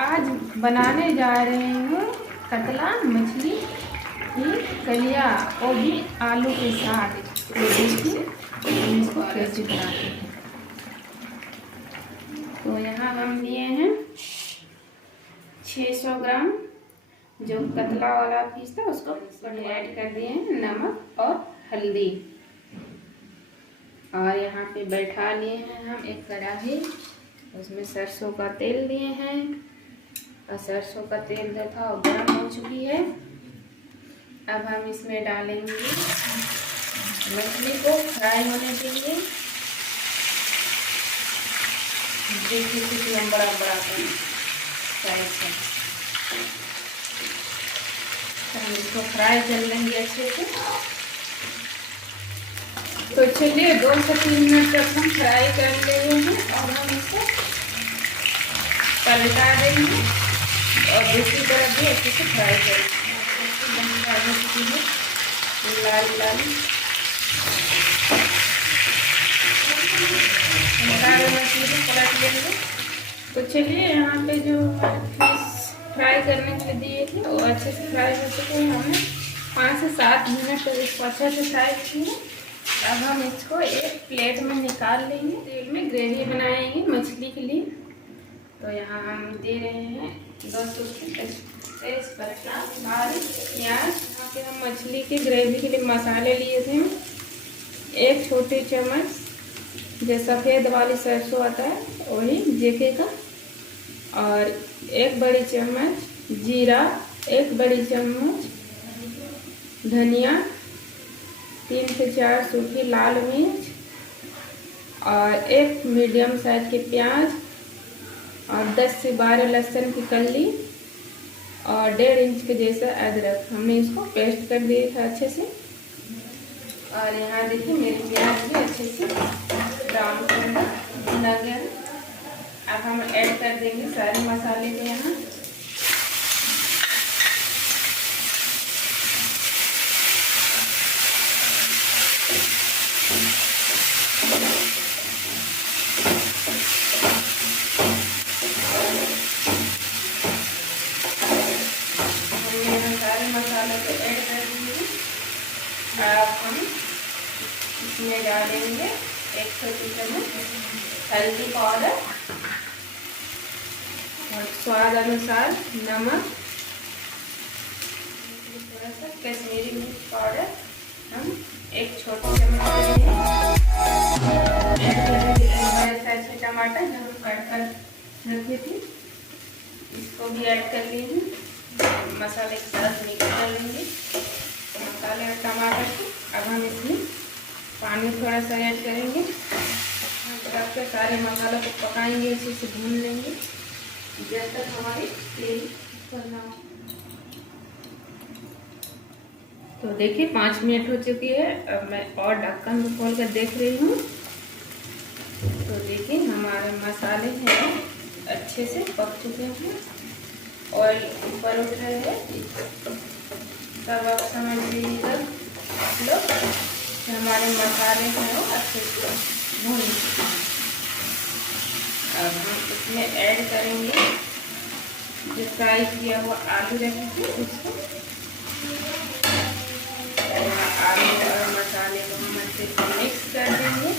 आज बनाने जा रहे हैं कतला मछली की कलिया, वो भी आलू के साथ। तो देखिए इसको कैसे बनाते हैं। तो यहाँ हम लिए हैं 600 ग्राम जो कतला वाला पीस था, उसको ऐड कर दिए हैं नमक और हल्दी। और यहाँ पे बैठा लिए हैं हम एक कढ़ाई, उसमें सरसों का तेल दिए हैं और सरसों का तेल जो था वो गर्म हो चुकी है। अब हम इसमें डालेंगे मछली को फ्राई होने के लिए। देखिए कितना बड़ा बड़ा साइज है। तो हम इसको फ्राई कर लेंगे अच्छे से। तो चलिए 2 से 3 मिनट तक हम फ्राई कर लिए हैं और हम इसको पलटा देंगे और दूसरी तरफ भी अच्छे से फ्राई करेंगे। लाल लाल सारे मछली को पलट लेंगे। तो चलिए यहाँ पे जो फिश फ्राई करने के लिए दिए थे वो अच्छे से फ्राई हो चुके हैं। हमने 5 से 7 मिनट तक इसको अच्छे से फ्राई किए। अब हम इसको एक प्लेट में निकाल लेंगे। तेल में ग्रेवी बनाएंगे मछली के लिए। तो यहाँ हम दे रहे हैं 200 तेजपत्ता, बारीक प्याज। यहाँ पे हम मछली की ग्रेवी के लिए मसाले लिए थे। 1 छोटी चम्मच जो सफ़ेद वाली सरसों आता है वही जेके का, और 1 बड़ी चम्मच जीरा, 1 बड़ी चम्मच धनिया, 3 से 4 सूखी लाल मिर्च और 1 मीडियम साइज के प्याज और 10 से 12 लहसुन की कली और 1.5 इंच के जैसा अदरक। हमने इसको पेस्ट कर दिया था अच्छे से। और यहाँ देखिए मेरी प्याज भी अच्छे से ब्राउन करना लग गया। अब हम ऐड कर देंगे सारे मसाले को यहाँ। सारे मसाले को ऐड कर दिए। अब हम इसमें डालेंगे 1 छोटी चम्मच हल्दी पाउडर और स्वाद अनुसार नमक, थोड़ा सा कश्मीरी मिर्च पाउडर हम 1 छोटी चम्मच देंगे। बड़े साइज के टमाटर जो हम कट कर रखे थे इसको भी ऐड कर लिए। मसाले के साथ मिक्स कर लेंगे मसाले और टमाटर को। अब हम इसमें पानी थोड़ा सा ऐड करेंगे। रख के सारे मसालों को पकाएंगे, अच्छे से भून लेंगे जब तक हमारी तेल करना हो। तो देखिए 5 मिनट हो चुकी है। अब मैं और ढक्कन को खोल कर देख रही हूँ। तो देखिए हमारे मसाले हैं अच्छे से पक चुके हैं, ऑयल ऊपर उठ रहे हैं। तब आप समझ लीजिएगा आप लोग कि हमारे मसाले हैं वो अच्छे से भून चुके हैं। अब हम इसमें ऐड करेंगे जो फ्राई किया हुआ आलू रखे थे उसको। आलू और मसाले को हम अच्छे से मिक्स कर देंगे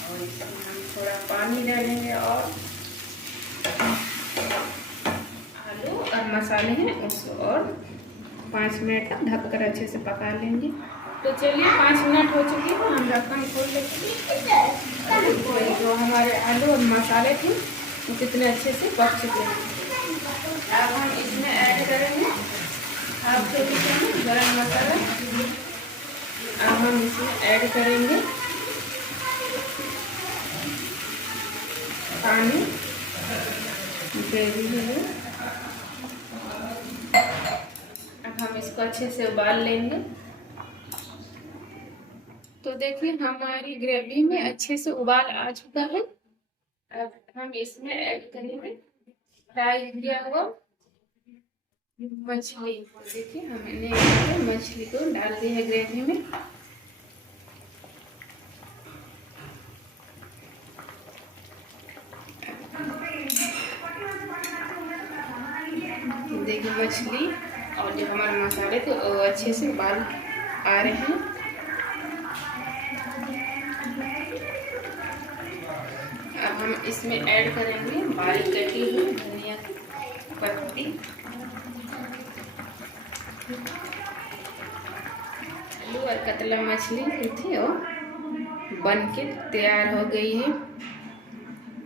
और इसमें हम थोड़ा पानी डालेंगे और आलू और मसाले हैं उसको और 5 मिनट तक ढककर अच्छे से पका लेंगे। तो चलिए 5 मिनट हो चुकी है, हम ढक्कन खोल लेते हैं। जो हमारे आलू और मसाले थे वो कितने अच्छे से पक चुके हैं। अब हम इसमें ऐड करेंगे 1/2 छोटी चम्मच गरम मसाला। अब हम इसमें ऐड करेंगे पानी ग्रेवी है। अब हम इसको अच्छे से उबाल लेंगे। तो देखिए हमारी ग्रेवी में अच्छे से उबाल आ चुका है। अब हम इसमें ऐड करेंगे फ्राई किया हुआ मछली। देखिए हमने मछली को डाल दी है ग्रेवी में। देखिए मछली और जो हमारे मसाले थे वो अच्छे से उबाल आ रहे हैं। अब हम इसमें ऐड करेंगे बारीक कटी हुई धनिया की पत्ती। आलू और कतला मछली जो थी वो बन के तैयार हो गई है।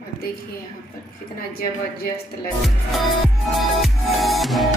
और देखिए यहाँ पर कितना जबरदस्त लग रहा है।